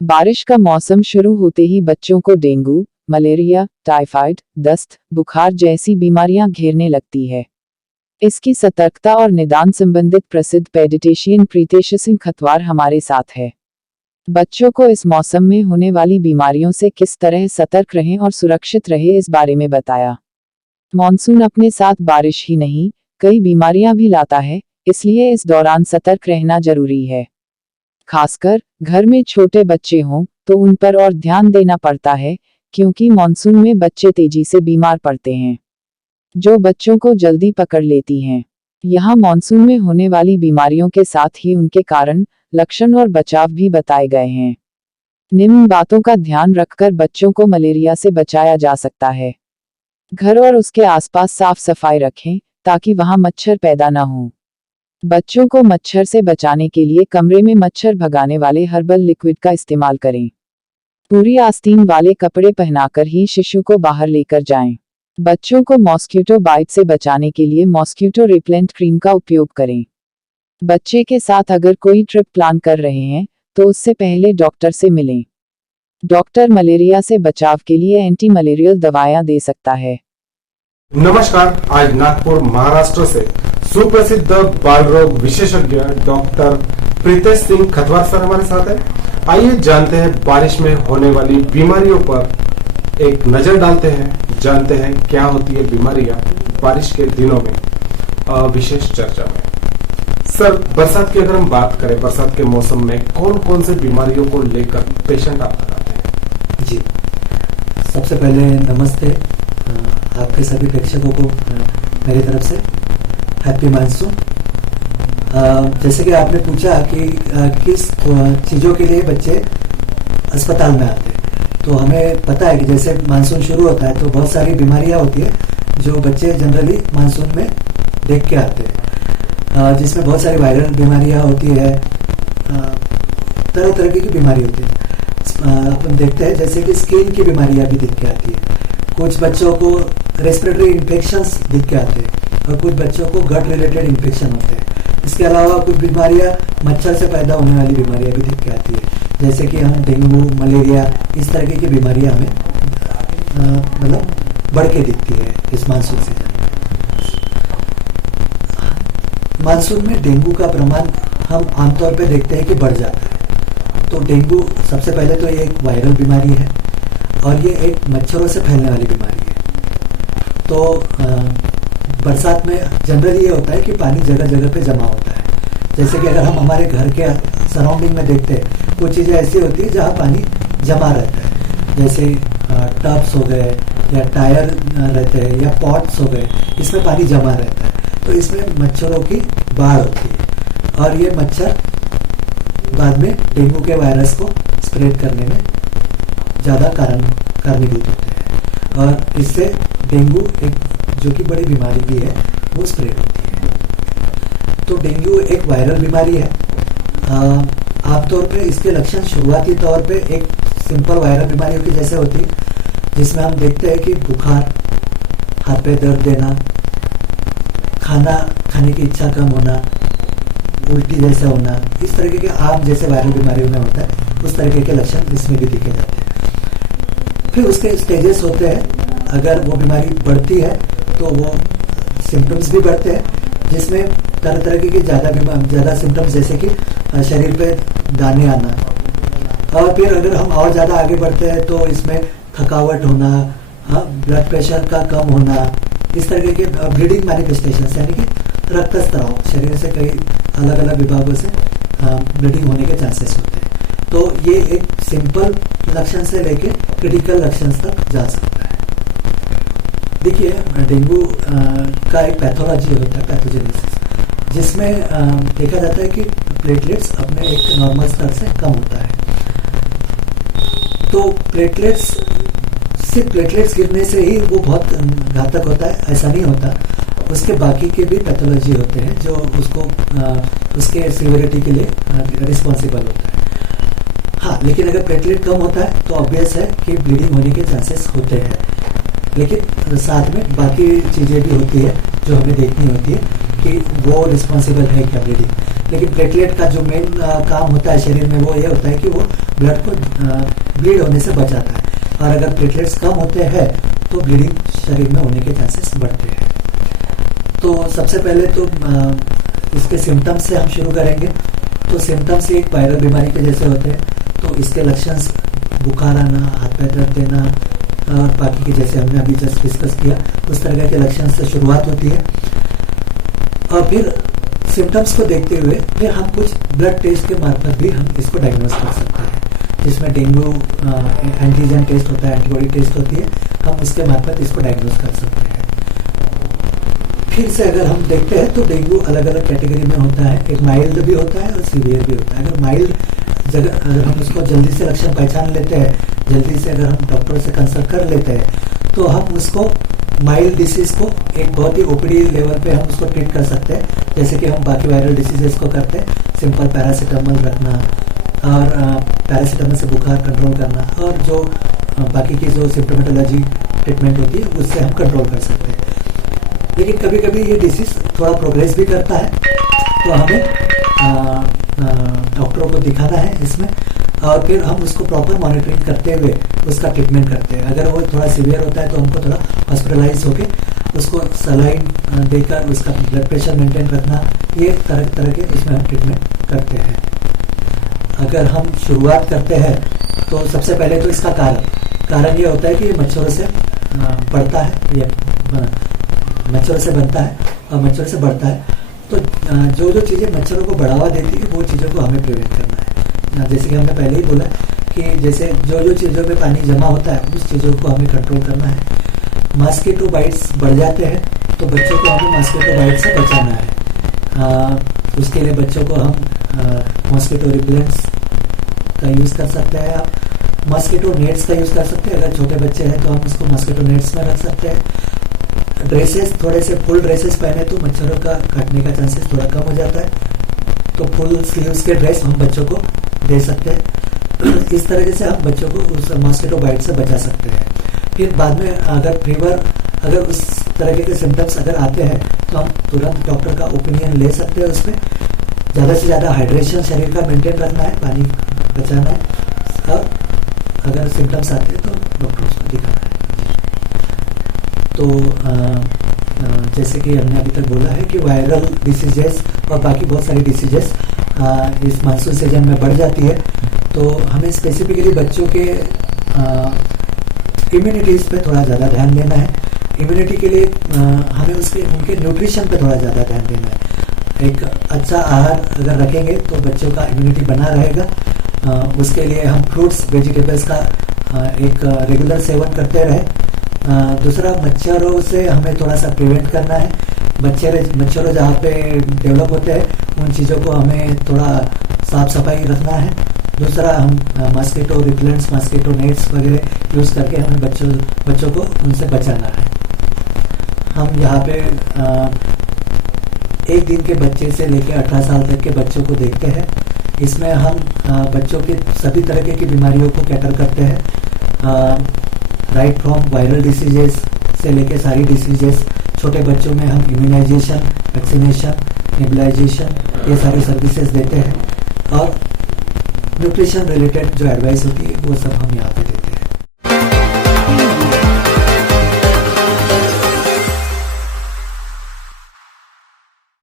बारिश का मौसम शुरू होते ही बच्चों को डेंगू, मलेरिया, टाइफाइड, दस्त, बुखार जैसी बीमारियां घेरने लगती है। इसकी सतर्कता और निदान संबंधित प्रसिद्ध पेडियाट्रिशियन प्रीतेश सिंह खतवार हमारे साथ है। बच्चों को इस मौसम में होने वाली बीमारियों से किस तरह सतर्क रहें और सुरक्षित रहे, इस बारे में बताया। मॉनसून अपने साथ बारिश ही नहीं, कई बीमारियां भी लाता है, इसलिए इस दौरान सतर्क रहना जरूरी है। खासकर घर में छोटे बच्चे हों तो उन पर और ध्यान देना पड़ता है, क्योंकि मॉनसून में बच्चे तेजी से बीमार पड़ते हैं, जो बच्चों को जल्दी पकड़ लेती हैं। यहाँ मॉनसून में होने वाली बीमारियों के साथ ही उनके कारण, लक्षण और बचाव भी बताए गए हैं। निम्न बातों का ध्यान रखकर बच्चों को मलेरिया से बचाया जा सकता है। घर और उसके आसपास साफ सफाई रखें, ताकि वहां मच्छर पैदा न हो। बच्चों को मच्छर से बचाने के लिए कमरे में मच्छर भगाने वाले हर्बल लिक्विड का इस्तेमाल करें। पूरी आस्तीन वाले कपड़े पहनाकर ही शिशु को बाहर लेकर जाएं। बच्चों को मॉस्किटो बाइट से बचाने के लिए मॉस्किटो रिपेलेंट क्रीम का उपयोग करें। बच्चे के साथ अगर कोई ट्रिप प्लान कर रहे हैं तो उससे पहले डॉक्टर से मिलें। डॉक्टर मलेरिया से बचाव के लिए एंटी मलेरियल दवाएं दे सकता है। नमस्कार, आज नागपुर महाराष्ट्र से सुप्रसिद्ध बाल रोग विशेषज्ञ डॉक्टर प्रीतेश सिंह खतवार सर हमारे साथ है। आइए जानते हैं बारिश में होने वाली बीमारियों पर एक नजर डालते हैं, जानते हैं क्या होती है बीमारियां बारिश के दिनों में। विशेष चर्चा में सर, बरसात की अगर हम बात करें, बरसात के मौसम में कौन कौन से बीमारियों को लेकर पेशेंट आप बताते हैं? जी, सबसे पहले नमस्ते आपके सभी प्रेक्षकों को मेरी तरफ से हैप्पी मानसून। जैसे कि आपने पूछा कि किस चीज़ों के लिए बच्चे अस्पताल में आते हैं, तो हमें पता है कि जैसे मानसून शुरू होता है तो बहुत सारी बीमारियां होती है जो बच्चे जनरली मानसून में देख के आते हैं, जिसमें बहुत सारी वायरल बीमारियां होती है, तरह तरह की बीमारी होती है। अपन देखते हैं जैसे कि स्किन की बीमारियां भी दिख के आती है, कुछ बच्चों को रेस्पिरेटरी इन्फेक्शंस दिख के आते हैं और कुछ बच्चों को गट रिलेटेड इन्फेक्शन होते हैं। इसके अलावा कुछ बीमारियां मच्छर से पैदा होने वाली बीमारियां भी दिख के आती है, जैसे कि हम डेंगू, मलेरिया, इस तरह की बीमारियां हमें मतलब बढ़ के दिखती है इस मानसून सीजन। मानसून में डेंगू का प्रमाण हम आमतौर पे देखते हैं कि बढ़ जाता है। तो डेंगू सबसे पहले तो ये एक वायरल बीमारी है और ये एक मच्छरों से फैलने वाली बीमारी है। तो बरसात में जनरली ये होता है कि पानी जगह जगह पे जमा होता है। जैसे कि अगर हम हमारे घर के सराउंडिंग में देखते हैं, कुछ चीज़ें ऐसी होती है जहाँ पानी जमा रहता है, जैसे टब्स हो गए या टायर रहते हैं या पॉट्स हो गए, इसमें पानी जमा रहता है। तो इसमें मच्छरों की बाढ़ होती है और ये मच्छर बाद में डेंगू के वायरस को स्प्रेड करने में ज़्यादा कारणीभूत होते हैं और इससे डेंगू एक जो कि बड़ी बीमारी भी है वो स्प्रेड होती है। तो डेंगू एक वायरल बीमारी है। आमतौर पे इसके लक्षण शुरुआती तौर पे एक सिंपल वायरल बीमारियों की जैसे होती है, जिसमें हम देखते हैं कि बुखार, हाथ पे दर्द देना, खाना खाने की इच्छा कम होना, उल्टी जैसा होना, इस तरीके के आम जैसे वायरल बीमारियों में होता है उस तरीके के लक्षण इसमें भी दिखे जाते हैं। फिर उसके स्टेजेस होते हैं। अगर वो बीमारी बढ़ती है तो वो सिम्टम्स भी बढ़ते हैं, जिसमें तरह तरह के ज़्यादा सिम्टम्स जैसे कि शरीर पे दाने आना, और फिर अगर हम और ज़्यादा आगे बढ़ते हैं तो इसमें थकावट होना, ब्लड प्रेशर का कम होना, इस तरह के ब्लीडिंग मैनिफेस्टेशंस यानी कि रक्तस्राव, शरीर से कई अलग अलग विभागों से ब्लीडिंग होने के चांसेस होते हैं। तो ये एक सिंपल लक्षण से लेके क्रिटिकल लक्षण तक जा सकता है। देखिए, डेंगू का एक पैथोलॉजी होता है, पैथोजेनेसिस, जिसमें देखा जाता है कि प्लेटलेट्स अपने एक नॉर्मल स्तर से कम होता है। तो सिर्फ प्लेटलेट्स गिरने से ही वो बहुत घातक होता है ऐसा नहीं होता, उसके बाकी के भी पैथोलॉजी होते हैं जो उसके सीवियरिटी के लिए रिस्पॉन्सिबल होता है। हाँ, लेकिन अगर प्लेटलेट कम होता है तो ऑब्वियस है कि ब्लीडिंग होने के चांसेस होते हैं, लेकिन साथ में बाकी चीज़ें भी होती है जो हमें देखनी होती है कि वो रिस्पॉन्सिबल है क्या ब्लीडिंग। लेकिन प्लेटलेट का जो मेन काम होता है शरीर में वो ये होता है कि वो ब्लड को ब्लीड होने से बचाता है, और अगर प्लेटलेट्स कम होते हैं तो ब्लीडिंग शरीर में होने के चांसेस बढ़ते हैं। तो सबसे पहले तो इसके सिम्टम्स से हम शुरू करेंगे। तो सिम्टम्स एक वायरल बीमारी के जैसे होते हैं। तो इसके लक्षण बुखार आना, हाथ पैर दर्द देना, और बाकी के जैसे हमने अभी जस्ट डिस्कस किया उस तरह के लक्षण से शुरुआत होती है। और फिर सिम्टम्स को देखते हुए फिर हम कुछ ब्लड टेस्ट के मार्फत भी हम इसको डायग्नोज कर सकते हैं, जिसमें डेंगू एंटीजन टेस्ट होता है, एंटीबॉडी टेस्ट होती है, हम उसके मार्फत इसको डायग्नोज कर सकते हैं। फिर से अगर हम देखते हैं तो डेंगू अलग अलग कैटेगरी में होता है, एक माइल्ड भी होता है और सीवियर भी होता है। अगर माइल्ड अगर हम उसको जल्दी से लक्षण पहचान लेते हैं, जल्दी से अगर हम डॉक्टर से कंसल्ट कर लेते हैं, तो हम उसको माइल्ड डिसीज को एक बहुत ही ओपीडी लेवल पे हम उसको ट्रीट कर सकते हैं, जैसे कि हम बाकी वायरल डिसीजेस को करते हैं। सिंपल पैरासीटामोल रखना और पैरासीटामोल से बुखार कंट्रोल करना, और जो बाकी की जो सिम्प्टोमेटोलॉजी ट्रीटमेंट होती है उससे हम कंट्रोल कर सकते हैं। लेकिन कभी कभी ये डिसीज थोड़ा प्रोग्रेस भी करता है, तो हमें डॉक्टरों को दिखाना है इसमें, और फिर हम उसको प्रॉपर मॉनिटरिंग करते हुए उसका ट्रीटमेंट करते हैं। अगर वो थोड़ा सीवियर होता है तो हमको थोड़ा हॉस्पिटलाइज होके उसको सलाइन देकर उसका ब्लड प्रेशर मेंटेन रखना, ये तरह के इसमें हम ट्रीटमेंट करते हैं। अगर हम शुरुआत करते हैं तो सबसे पहले तो इसका कारण ये होता है कि मच्छरों से बढ़ता है, या मच्छरों से बनता है और मच्छरों से बढ़ता है। तो जो चीज़ें मच्छरों को बढ़ावा देती है वो चीज़ों को हमें प्रिवेंट करना है। जैसे कि हमने पहले ही बोला कि जैसे जो चीज़ों में पानी जमा होता है उस चीज़ों को हमें कंट्रोल करना है। मॉस्किटो बाइट्स बढ़ जाते हैं तो बच्चों को हमें मॉस्किटो बाइट से बचाना है। उसके लिए बच्चों को हम मॉस्किटो रिपेलेंट्स का यूज़ कर सकते हैं, आप मॉस्किटो नेट्स का यूज़ कर सकते हैं। अगर छोटे बच्चे हैं तो हम उसको मॉस्किटो नेट्स में रख सकते हैं। ड्रेसेस थोड़े से फुल ड्रेसेस पहने तो मच्छरों का काटने का चांसेस थोड़ा कम हो जाता है, तो फुल स्लीव्स के ड्रेस हम बच्चों को दे सकते हैं। इस तरीके से हम बच्चों को उस मॉस्किटो बाइट से बचा सकते हैं। फिर बाद में अगर फीवर, अगर उस तरह के सिम्टम्स अगर आते हैं तो हम तुरंत डॉक्टर का ओपिनियन ले सकते हैं। उसमें ज़्यादा से ज़्यादा हाइड्रेशन शरीर का मेंटेन रखना है, पानी बचाना है, और अगर सिम्टम्स आते हैं तो डॉक्टर उसको दिखाना है। तो जैसे कि हमने अभी तक बोला है कि वायरल डिसीजेस और बाकी बहुत सारी डिसीजेस इस मानसून सीजन में बढ़ जाती है, तो हमें स्पेसिफिकली बच्चों के इम्यूनिटीज़ पे थोड़ा ज़्यादा ध्यान देना है। इम्यूनिटी के लिए हमें उनके न्यूट्रिशन पे थोड़ा ज़्यादा ध्यान देना है। एक अच्छा आहार अगर रखेंगे तो बच्चों का इम्यूनिटी बना रहेगा। उसके लिए हम फ्रूट्स वेजिटेबल्स का एक रेगुलर सेवन करते रहे। दूसरा, मच्छरों से हमें थोड़ा सा प्रिवेंट करना है। मच्छरों जहाँ पे डेवलप होते हैं उन चीज़ों को हमें थोड़ा साफ सफाई रखना है। दूसरा, हम मॉस्किटो रिपेलेंट्स, मॉस्किटो नेट्स वगैरह यूज़ करके हमें बच्चों को उनसे बचाना है। हम यहाँ पे 1 दिन के बच्चे से लेकर 18 साल तक के बच्चों को देखते हैं। इसमें हम बच्चों के सभी तरह की बीमारियों को कैटर करते हैं, राइट फ्रॉम वायरल डिसीजेस से लेके सारी डिसीजेस। छोटे बच्चों में हम इम्यूनाइजेशन, वैक्सीनेशन, नेबुलाइजेशन, ये सारी सर्विसेज देते हैं, और न्यूट्रिशन रिलेटेड जो एडवाइस होती है वो सब हम यहाँ पे देते हैं।